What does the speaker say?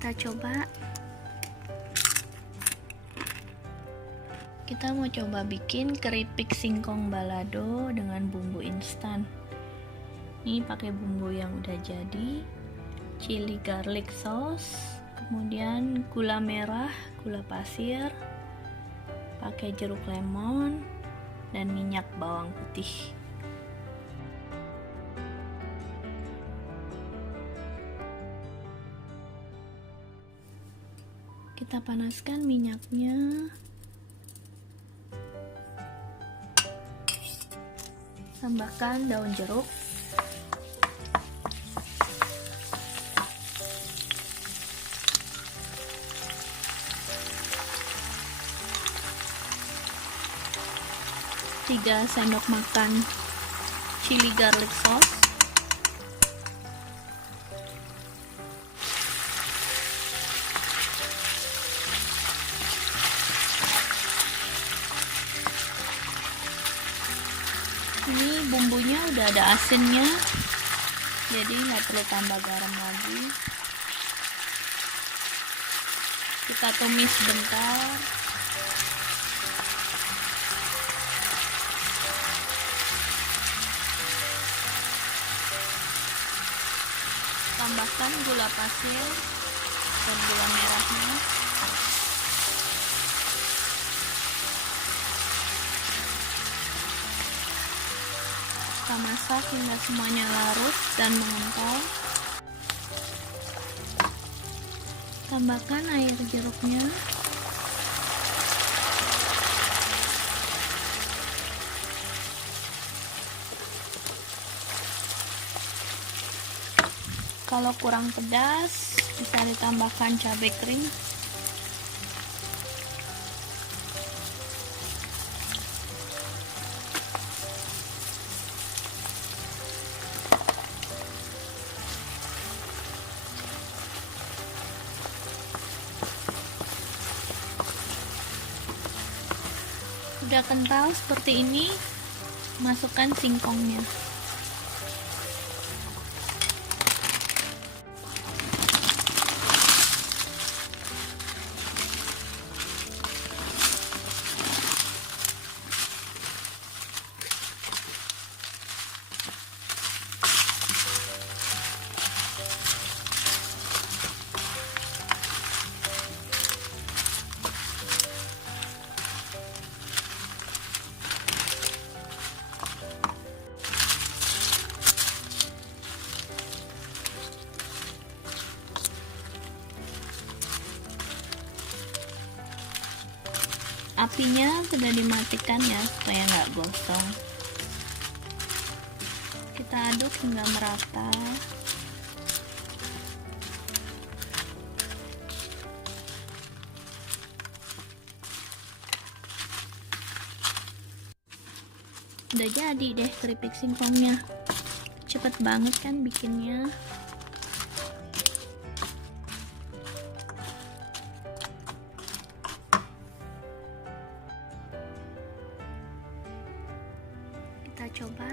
Kita coba. Kita mau coba bikin keripik singkong balado dengan bumbu instan. Ini pakai bumbu yang udah jadi, chili garlic sauce, kemudian gula merah, gula pasir, pakai jeruk lemon, dan minyak bawang putih. Kita panaskan minyaknya. Tambahkan daun jeruk. Tiga sendok makan chili garlic sauce. Ini bumbunya udah ada asinnya, jadi nggak perlu tambah garam lagi. Kita tumis sebentar. Tambahkan gula pasir dan gula merahnya. Kita masak hingga semuanya larut dan mengental. Tambahkan air jeruknya. Kalau kurang pedas, bisa ditambahkan cabai kering. Udah kental seperti ini, masukkan singkongnya. Apinya sudah dimatikan ya, supaya nggak gosong. Kita aduk hingga merata. Udah jadi deh keripik singkongnya. Cepet banget kan bikinnya. Kita coba.